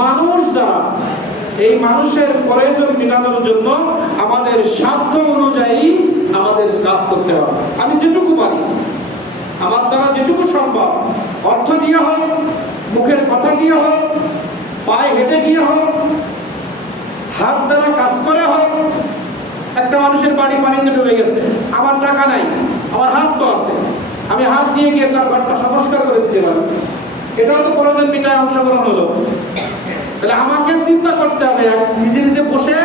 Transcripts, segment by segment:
মানুষ যারা, এই মানুষের প্রয়োজন মেটানোর জন্য আমাদের সাধ্য অনুযায়ী আমাদের কাজ করতে হবে। আমি যেটুকু পারি, আমার দ্বারা যেটুকু সম্ভব, অর্থ দিয়ে হোক, মুখের কথা দিয়ে হোক, পায়ে হেঁটে গিয়ে হোক, হাত দ্বারা কাজ করে হোক। একটা মানুষের বাড়ি পানিতে ডুবে গেছে, আমার টাকা নাই, আমার হাত তো আছে, আমি হাত দিয়ে গিয়ে তার ঘরটা সংস্কার করে দিতে পারি, এটাও তো প্রয়োজন মেটায় অংশগ্রহণ হলো। তাহলে আমাকে চিন্তা করতে হবে, নিজে নিজে বসে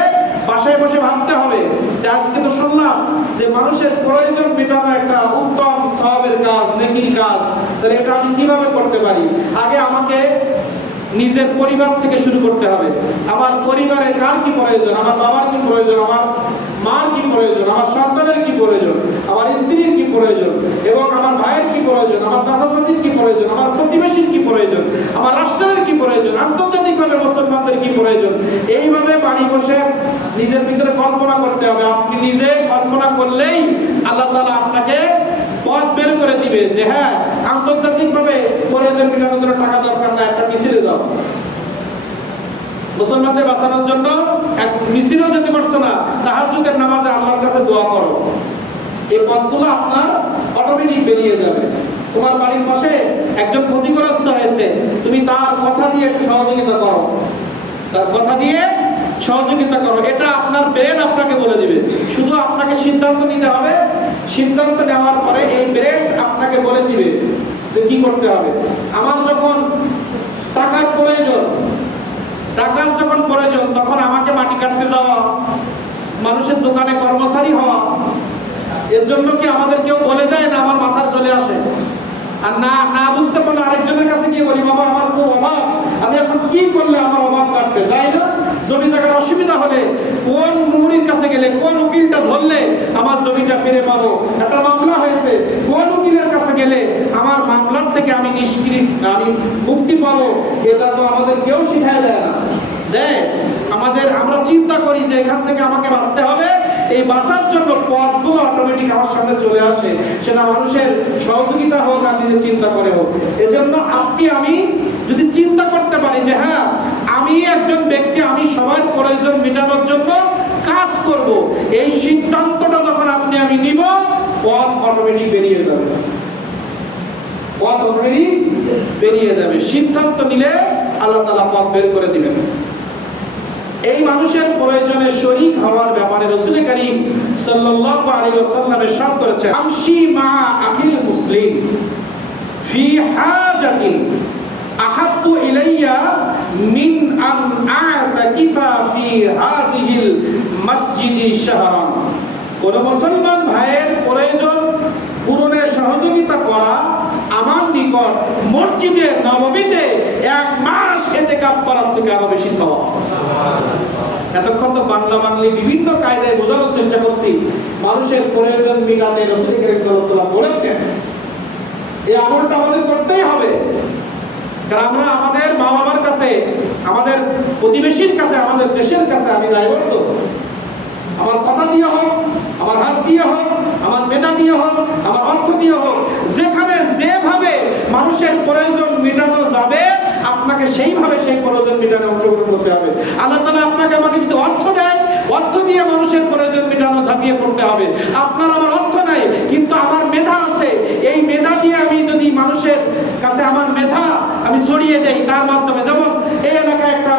বাসায় বসে ভাবতে হবে যে আজকে তো শুনলাম যে মানুষের প্রয়োজন মেটানো একটা উত্তম সওয়াবের কাজ, নেকির কাজ, তাহলে এটা আমি কিভাবে করতে পারি? আগে আমাকে নিজের পরিবার থেকে শুরু করতে হবে। আমার পরিবারে কার কি প্রয়োজন, আমার বাবার কি প্রয়োজন, আমার মার কি প্রয়োজন, আমার সন্তানের কি প্রয়োজন, আমার স্ত্রীর কি প্রয়োজন, এবং আমার ভাইয়ের কি প্রয়োজন, আমার চাচা চাচির কি প্রয়োজন, আমার প্রতিবেশীর কি প্রয়োজন, আমার রাষ্ট্রের কি প্রয়োজন, আন্তর্জাতিকভাবে মুসলমানদের কি প্রয়োজন। এইভাবে বাড়ি বসে নিজের ভিতরে কল্পনা করতে হবে। আপনি নিজে কল্পনা করলেই আল্লাহ তাআলা আপনাকে পথ বের করে দিবে যে হ্যাঁ, আন্তর্জাতিকভাবে প্রয়োজন মেটানোর জন্য টাকা দরকার না, একটা মিছিলে যাও। মুসলমানদের বাঁচানোর জন্য এক মিছিলও যেতে পারছো না, তাহাজ্জুদের নামাজে আল্লাহর কাছে দোয়া করো। এই পথগুলো আপনার অটোমেটিক বেরিয়ে যাবে। তোমার বাড়ির পাশে একজন ক্ষতিগ্রস্ত হয়েছে, তুমি তার কথা দিয়ে একটু সহযোগিতা করো, তার কথা দিয়ে সহযোগিতা করো। এটা আপনার ব্রেন আপনাকে বলে দিবে। শুধু আপনাকে সিদ্ধান্ত নিতে হবে, সিদ্ধান্ত নেওয়ার পরে এই ব্রেন আপনাকে বলে দিবে যে কি করতে হবে। আমার যখন টাকার প্রয়োজন, টাকার যখন প্রয়োজন, তখন আমাকে মাটি কাটতে যাওয়া, মানুষের দোকানে কর্মচারী হওয়া, এর জন্য কি আমাদের কেউ বলে দেয় না? আমার মাথার চলে আসে। আর না বুঝতে পারলে আরেকজনের কাছে গিয়ে বলি, বাবা আমার খুব অভাব, আমি এখন কি করলে আমার অভাব কাটবে? যাই না, জমি জায়গার অসুবিধা হলে কোন মুহুরির কাছে গেলে, কোন উকিলটা ধরলে আমার জমিটা ফিরে পাবো? একটা মামলা হয়েছে, কোন উকিলের কাছে গেলে আমার মামলার থেকে আমি আমি মুক্তি পাবো? এটা তো আমাদের কেউ শিখায় দেয় না। আমরা চিন্তা করি যে এখান থেকে আমাকে বাঁচতে হবে, এই বাঁচার জন্য পথগুলো অটোমেটিক আমার সামনে চলে আসে, সেটা মানুষের সহযোগিতা হোক আর নিজের চিন্তা করে হোক। এজন্য আমি যদি চিন্তা করতে পারি যে হ্যাঁ, আমি একজন ব্যক্তি, আমি সবার প্রয়োজন মেটানোর জন্য কাজ করব, এই সিদ্ধান্তটা যখন আমি নিব, পথ অটোমেটিক বেরিয়ে যাবে। পথ অটোমেটিক বেরিয়ে যাবে। সিদ্ধান্ত নিলে আল্লাহ তাআলা পথ বের করে দিবেন। এই মানুষের প্রয়োজনে শরীক হওয়ার ব্যাপারে রাসূল করিম সাল্লাল্লাহু আলাইহি ওয়াসাল্লাম ইরশাদ করেছেন, আমশি মা আখিল মুসলিম ফি হাজাতিন আহাব্বু ইলাইয়া মিন আন আ'তাকিফা ফি হাযিহিল মসজিদি শাহরান। কোন মুসলমান ভাইয়ের প্রয়োজন পূরণে সহযোগিতা করা আমার নিকট মসজিদে নববীতে 1 মাস ইতিকাফ করার থেকে আরো বেশি সওয়াব। এতক্ষণ তো বাংলা বাংলি বিভিন্ন কায়দায় বোঝানোর চেষ্টা করছি, মানুষের প্রয়োজন মেটাতে রাসূল করিম সাল্লাল্লাহু আলাইহি ওয়াসাল্লাম বলেছেন এই আমলটা আমাদের করতেই হবে। কারণ আমরা আমাদের মা বাবার কাছে, আমাদের প্রতিবেশীর কাছে, আমাদের দেশের কাছে আমি দায়বদ্ধ। আমার কথা দিয়ে হোক, আমার হাত দিয়ে হোক, আমার মেধা দিয়ে হোক, আমার অর্থ দিয়ে হোক, যেখানে যেভাবে মানুষের প্রয়োজন মেটানো যাবে, আপনাকে সেইভাবে সেই প্রয়োজন মেটানো অংশগ্রহণ করতে হবে। আল্লাহ তাআলা আপনাকে আমাকে যদি অর্থ দেয়, অর্থ দিয়ে মানুষের প্রয়োজন মেটানো ঝাঁপিয়ে পড়তে হবে। আপনার আমার অর্থ নাই, কিন্তু আমার মেধা আছে, এই মেধা দিয়ে আমি যদি মানুষের কাছে আমার মেধা আমি ছড়িয়ে দেই, তার মাধ্যমে, যেমন এই এলাকায় একটা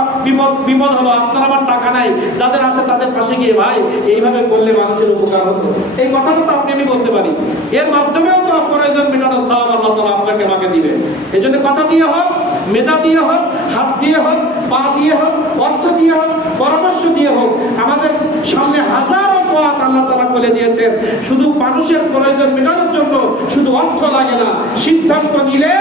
বিপদ হলো, আপনার আমার টাকা নাই, যাদের আছে তাদের পাশে গিয়ে ভাই এইভাবে করলে মানুষের উপকার হতো, এই কথাটা তো আমি বলতে পারি। এর মাধ্যমেও তো প্রয়োজন মেটানোর সওয়াব আল্লাহ তাআলা আপনাকে আমাকে দিবে। এজন্য কথা দিয়ে হোক, মেধা দিয়ে হোক, হাত দিয়ে হোক, পা দিয়ে হোক, অর্থ দিয়ে হোক, পরামর্শ দিয়ে হোক, আমাদের সামনে হাজারো পথ আল্লাহ তাআলা খুলে দিয়েছেন। শুধু মানুষের প্রয়োজন মেটানোর জন্য শুধু অর্থ লাগে না, সিদ্ধান্ত নিলে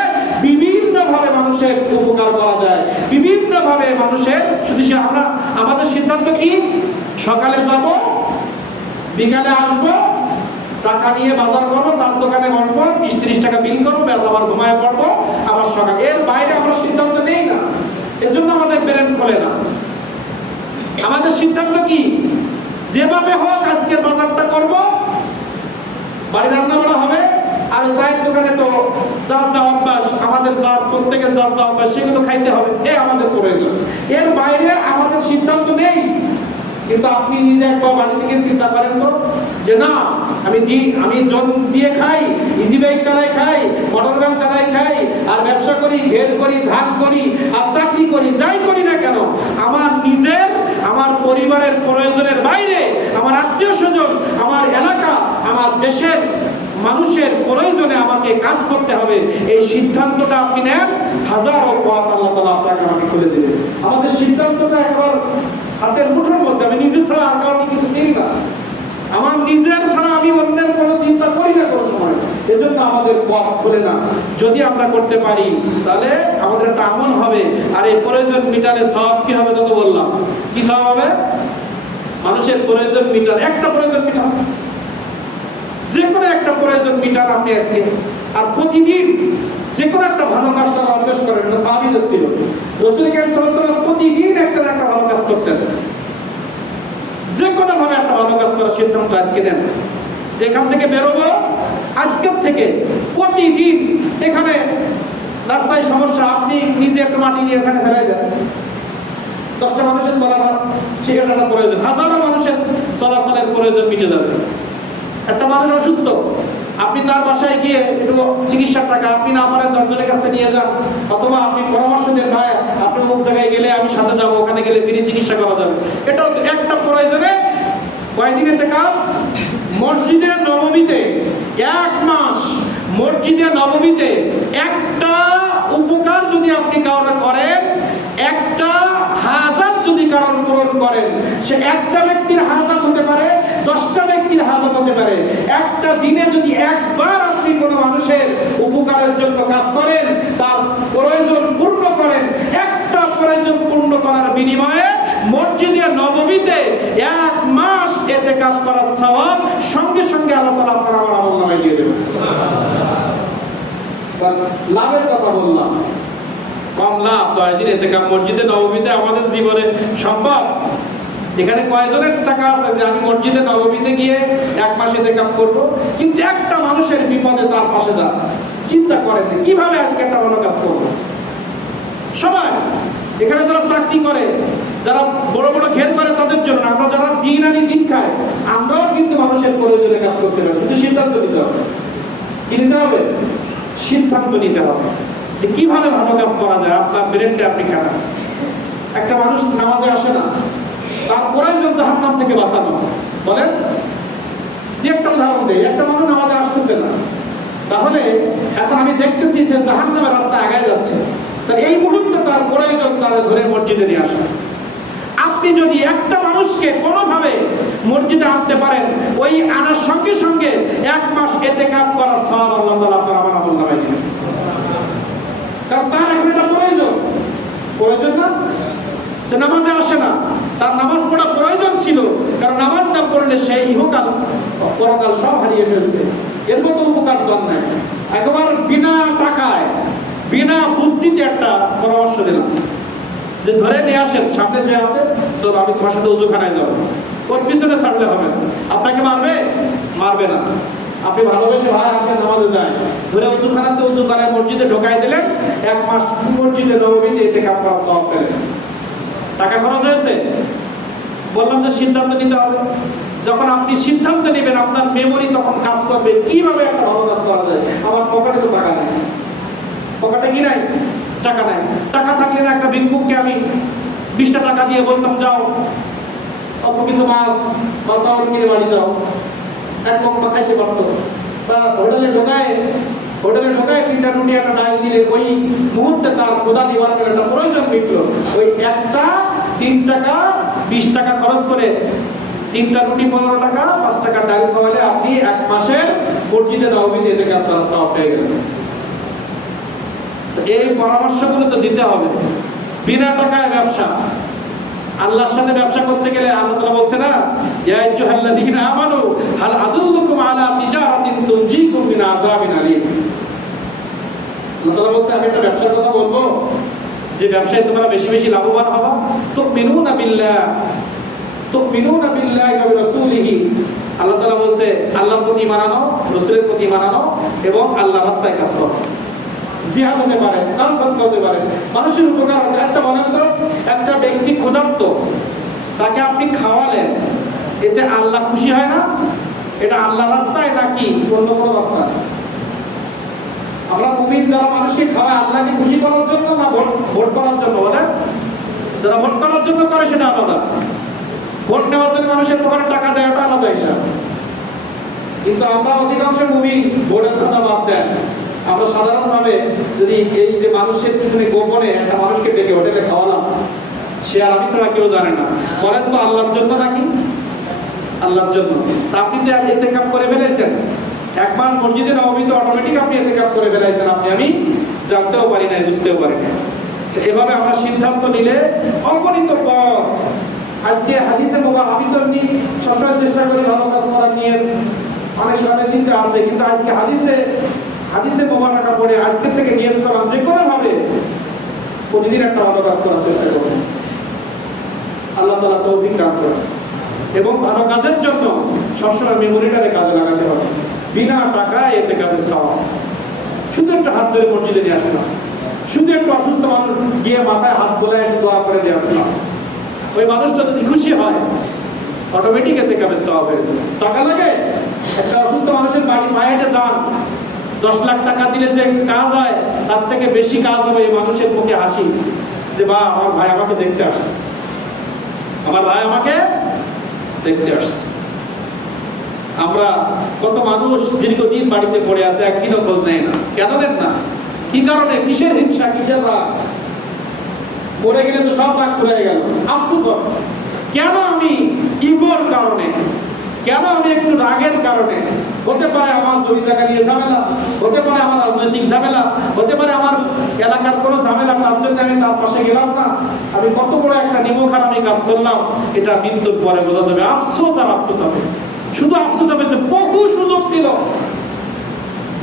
বিভিন্নভাবে মানুষের উপকার করা যায়, বিভিন্নভাবে মানুষের। শুধু আমরা আমাদের সিদ্ধান্ত কি? সকালে যাব, বিকালে আসবো, টাকা নিয়ে বাজার করবো, চার দোকানে বসবো, 20-30 টাকা বিল করবো, ব্যাস আবার ঘুমায় পড়বো, আবার সকাল। এর বাইরে আমরা সিদ্ধান্ত নেই না, এর জন্য আমাদের ব্রেন খোলে না। আমাদের সিদ্ধান্ত কি? যেভাবে হোক আজকের বাজারটা করব, বাড়ি রান্না করা হবে, আর চায়ের দোকানে তো যার যা অভ্যাস, আমাদের যার প্রত্যেকের যার যা অভ্যাস সেগুলো খাইতে হবে, আমাদের প্রয়োজন। এর বাইরে আমাদের সিদ্ধান্ত নেই। কিন্তু আপনি নিজে একবার বাড়ি থেকে চিন্তা করেন তো, যে না আমি জন দিয়ে খাই, ইজি বাইক চালাই খাই, মোটর ভ্যান চালাই খাই, আর ব্যবসা করি, ঘের করি, ধান করি, আর চাকরি করি, যাই করি না কেন, আমার নিজের, আমার পরিবারের প্রয়োজনের বাইরে আমার আত্মীয় স্বজন, আমার এলাকা, আমার দেশের মানুষের প্রয়োজনে আমাকে কাজ করতে হবে। এই সিদ্ধান্তটা আপনি নেন, হাজারো পথ আল্লাহ তাআলা আপনাকে আমাকে খুলে দেবেন। আমাদের সিদ্ধান্তটা একবার হাতের মুঠোর মধ্যে। আমি নিজে ছাড়া আর কাউকে কিছু চিনি না, আমার নিজের ছাড়া আমি অন্যের কোনো চিন্তা করি না কোনো সময়। এজন্য আমাদের পথ খোলে না। যদি আমরা করতে পারি তাহলে আমাদের একটা আমল হবে। আর এই প্রয়োজন মিটালে সওয়াব কি হবে? তত বললাম, কি সওয়াব হবে? মানুষের প্রয়োজন মিটার, একটা প্রয়োজন মিটার, যে কোনো একটা প্রয়োজন মিটান আপনি আজকে। আর প্রতিদিন যে কোনো একটা ভালো কাজ করার অভ্যাস করেন। না সাহাবীদের ছিল, রাসূল কারীম সাল্লাল্লাহু আলাইহি ওয়াসাল্লাম প্রতিদিন একটা না একটা ভালো কাজ করতেন। যে কোনো ভাবে একটা ভালো কাজ করার সিদ্ধান্ত আজকে নেন। যেখান থেকে বেরোবো আজকের থেকে প্রতিদিন, এখানে রাস্তায় সমস্যা, আপনি নিজে একটা মাটি নিয়ে এখানে ফেলাই দেন, 10টা মানুষের চলাফেরা সেখানে প্রয়োজন, হাজারো মানুষের চলাচলের প্রয়োজন মিটে যাবে। একটা মানুষ অসুস্থ, আপনি তার বাসায় গিয়ে একটু চিকিৎসার টাকা আপনি না পারেন 10 জনের কাছে নিয়ে যান, অথবা আপনি পরামর্শ দেন, ভাই আপনি অমুক জায়গায় গেলে আমি সাথে যাবো, ওখানে গেলে ফ্রি চিকিৎসা করা যাবে। এটাও একটা প্রয়োজনে। কয়দিন ইতিকাফ? মসজিদে নববীতে 1 মাস, মসজিদে নববীতে একটা উপকার যদি আপনি কারো করেন, একটা হাজাত যদি কারণ পূরণ করেন, সে একটা ব্যক্তির হাজাত হতে পারে, 10টা ব্যক্তির হাজাত হতে পারে। একটা দিনে যদি একবার আপনি কোনো মানুষের উপকারের জন্য কাজ করেন, তার প্রয়োজন পূর্ণ করেন, একটা প্রয়োজন পূর্ণ করার বিনিময়ে মসজিদে নববীতে 1 মাস ইতিকাফ করার সওয়াব সঙ্গে সঙ্গে আল্লাহ তাআলা আপনার আমার আমলনামায় দিয়ে দেবেন। লাভের কথা বললাম, কম লাভ 10 দিন ইতিকাফ মসজিদে নববীতে আমাদের জীবনে সম্ভব? এখানে কয়জনের টাকা আছে যে আমি মসজিদে নববীতে গিয়ে 1 মাস ইতিকাফ করব? কিন্তু একটা মানুষের বিপদে তার পাশে যান, চিন্তা করেন কিভাবে আজকে একটা ভালো কাজ করব। সবাই এখানে যারা চাকরি করে, যারা বড় বড় ঘের করে তাদের জন্য, আমরা যারা দিন আনি দিন খাই, আমরাও কিন্তু মানুষের প্রয়োজনে কাজ করতে পারি। কিন্তু সিদ্ধান্ত নিতে হবে। কি নিতে হবে? সিদ্ধান্ত নিতে হবে যে কিভাবে ভালো কাজ করা যায়। আপনার ব্রেনটা আপনি খারাপ। একটা মানুষ নামাজে আসে না, তার প্রয়োজন জাহান্নাম থেকে বাঁচানো। বলেন, যে একটা উদাহরণ দেই, একটা মানুষ নামাজে আসতেছে না, তাহলে এখন আমি দেখতেছি যে জাহান্নামের রাস্তা আগায় যাচ্ছে, তাহলে এই মুহূর্তে তার প্রয়োজন তারা ধরে মসজিদে নিয়ে আসা। আপনি যদি একটা মানুষকে কোনোভাবে মসজিদে আনতে পারেন, ওই আনার সঙ্গে সঙ্গে 1 মাস ইতিকাফ করার সওয়াব আল্লাহ তাআলা আপনার আমার আমলনামায় দিবেন। কারণ তার এখন এটা প্রয়োজন না, সে নামাজে আসে না, তার নামাজ পড়া প্রয়োজন ছিল, কারণ নামাজ না পড়লে সে ইহকাল পরকাল সব হারিয়ে ফেলছে। এর মতো উপকার দর নাই। একবার বিনা টাকায় বিনা বুদ্ধিতে একটা পরামর্শ দিলাম যে ধরে নিয়ে আসেন, সামনে যে আছে, চলো আমি তোমার সাথে উজুখানায় যাবো। ওর পিছনে ছাড়লে হবে না। আপনাকে মারবে না। আপনি ভালোবেসে ভাই আসেন নামাজে যায়, ধরে উজুখানাতে উজু করায় মসজিদে ঢোকাই দিলেন, 1 মাস মসজিদে নববীতে ইতিকাফ করার সওয়াব পেলেন। টাকা খরচ হয়েছে। বললাম যে সিদ্ধান্ত নিতে হবে। যখন আপনি সিদ্ধান্ত নেবেন, আপনার মেমোরি তখন কাজ করবে কিভাবে একটা ভালো কাজ করা যায়। আমার পকেটে তো টাকা নাই, পকেটে কি নাই? টাকা নাই। টাকা থাকলে না একটা ভিক্ষুককে আমি 20টা টাকা দিয়ে বলতাম, যাও অল্প কিছু মাছ বা চাউল কিনে বাড়ি যাও, 1 মণ খাইতে পারতো। বা হোটেলে ঢোকায় 3টা রুটি একটা ডাল দিলে ওই মুহূর্তে তার খোদা নিবারণের একটা প্রয়োজন মিটলো। ওই একটা 3 টাকা 20 টাকা খরচ করে 3টা রুটি 15 টাকা, 5 টাকা ডাল খাওয়ালে আপনি 1 মাসে মসজিদে নববীতে ইতিকাফ করার সওয়াব পেয়ে গেলেন। এই পরামর্শগুলো তো দিতে হবে। বিনা টাকায় ব্যবসা, আল্লাহর সাথে ব্যবসা করতে গেলে আল্লাহ তাআলা বলছে না, ইয়া আইয়ুহাল্লাযীনা আমানু হাল আদুল্লুকুম আলা তিজারাতিন তুনজিকুম মিন আযাবিন আলীম। আল্লাহ তাআলা বলছে, আমি একটা ব্যবসার কথা বলবো যে ব্যবসায় তোমরা বেশি বেশি লাভবান হবা। তুমিনুনা বিল্লাহ তুমিনুনা বিল্লাহি ওয়া রাসূলিহি, আল্লাহ তাআলা বলছে আল্লাহর প্রতি ঈমান আনো, রাসূলের প্রতি ঈমান আনো এবং আল্লাহর রাস্তায় কাজ করো। জিহাদ হতে পারে, দান সদকা হতে পারে, মানুষের উপকার হতে। আচ্ছা বলেন তো, একটা ব্যক্তি ক্ষুধার্ত, তাকে আপনি খাওয়ালেন, এতে আল্লাহ খুশি হয় না? এটা আল্লাহর রাস্তায় নাকি অন্য কোনো রাস্তা? আমরা মুমিন যারা মানুষকে খাওয়ায় আল্লাহকে খুশি করার জন্য না ভোট করার জন্য? বলেন, যারা ভোট করার জন্য করে সেটা আলাদা, ভোট নেওয়ার জন্য মানুষের পকেটে টাকা দেয় ওটা আলাদা হিসাব। কিন্তু আমরা অধিকাংশ মুমিন ভোটের কথা বাদ দেন, আমরা সাধারণভাবে যদি এই যে মানুষের পিছনে গোপনে একটা মানুষকে ডেকে হোটেলে খাওয়ালাম, সে আর আমি ছাড়া কেউ জানে না, বলেন তো আল্লাহর জন্য নাকি? আল্লাহর জন্য। তা আপনি যে ইতিকাফ করে ফেলেছেন, একবার মসজিদে নববীতে অটোমেটিক আপনি ইতিকাফ করে ফেলেছেন, আপনি আমি জানতেও পারি না, বুঝতেও পারি না। এভাবে আমরা সিদ্ধান্ত নিলে অগণিত পথ। আজকে হাদিসে মোবারক, আমি তো এমনি সবসময় চেষ্টা করি ভালো কাজ করার নিয়ে, অনেক সময় চিন্তা আছে, কিন্তু আজকে হাদিসে মোবারক পড়ে আজকের থেকে নিয়ত করা, যে কোনো ভাবে প্রতিদিন একটা ভালো কাজ করার চেষ্টা করব। আল্লাহ তাআলা তৌফিক দান করুন। এবং ভালো কাজের জন্য সবসময় মেমোরিটারে কাজে লাগাতে হবে। বিনা টাকায় ইতিকাফের সওয়াব। শুধু একটা হাত ধরে মসজিদে নিয়ে আসে না, শুধু একটা অসুস্থ মানুষ গিয়ে মাথায় হাত বোলায় একটু দোয়া করে দিয়ে আসে না, ওই মানুষটা যদি খুশি হয় অটোমেটিক ইতিকাফের সওয়াব হয়ে যাবে। টাকা লাগে? একটা অসুস্থ মানুষের বাড়ি পায়ে হেঁটে যান, 10 লাখ টাকা দিলে যে কাজ হয় তার থেকে বেশি কাজ হবে এই মানুষের মুখে হাসি, যে বা আমার ভাই আমাকে দেখতে আসছে, আমার ভাই আমাকে দেখতে আসছে। আমরা কত মানুষ দীর্ঘদিন বাড়িতে পড়ে আছে, একদিনও খোঁজ নেয় না। কেন নেন না? কি কারণে? কিসের হিংসা, কিসের রাগ? পড়ে গেলে তো সব রাগ ফুরিয়ে গেল, আফসোস হবে। কেন? আমি ইগোর কারণে, কেন আমি একটু রাগের কারণে। হতে পারে আমার জমি জায়গা নিয়ে ঝামেলা, হতে পারে আমার রাজনৈতিক ঝামেলা, হতে পারে আমার এলাকার কোনো ঝামেলা, তার জন্য আমি তার পাশে গেলাম না। আমি কত বড় একটা নিমখার আমি কাজ করলাম, এটা মৃত্যুর পরে বোঝা যাবে। আফসোস আর আফসোস হবে, শুধু আফসোস হবে যে বহু সুযোগ ছিল,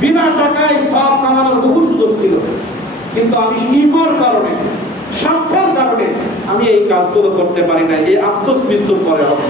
বিনা টাকায় সব কামানোর বহু সুযোগ ছিল, কিন্তু আমি ইগোর কারণে, স্বার্থের কারণে আমি এই কাজগুলো করতে পারি না। এই আফসোস মৃত্যুর পরে হবে।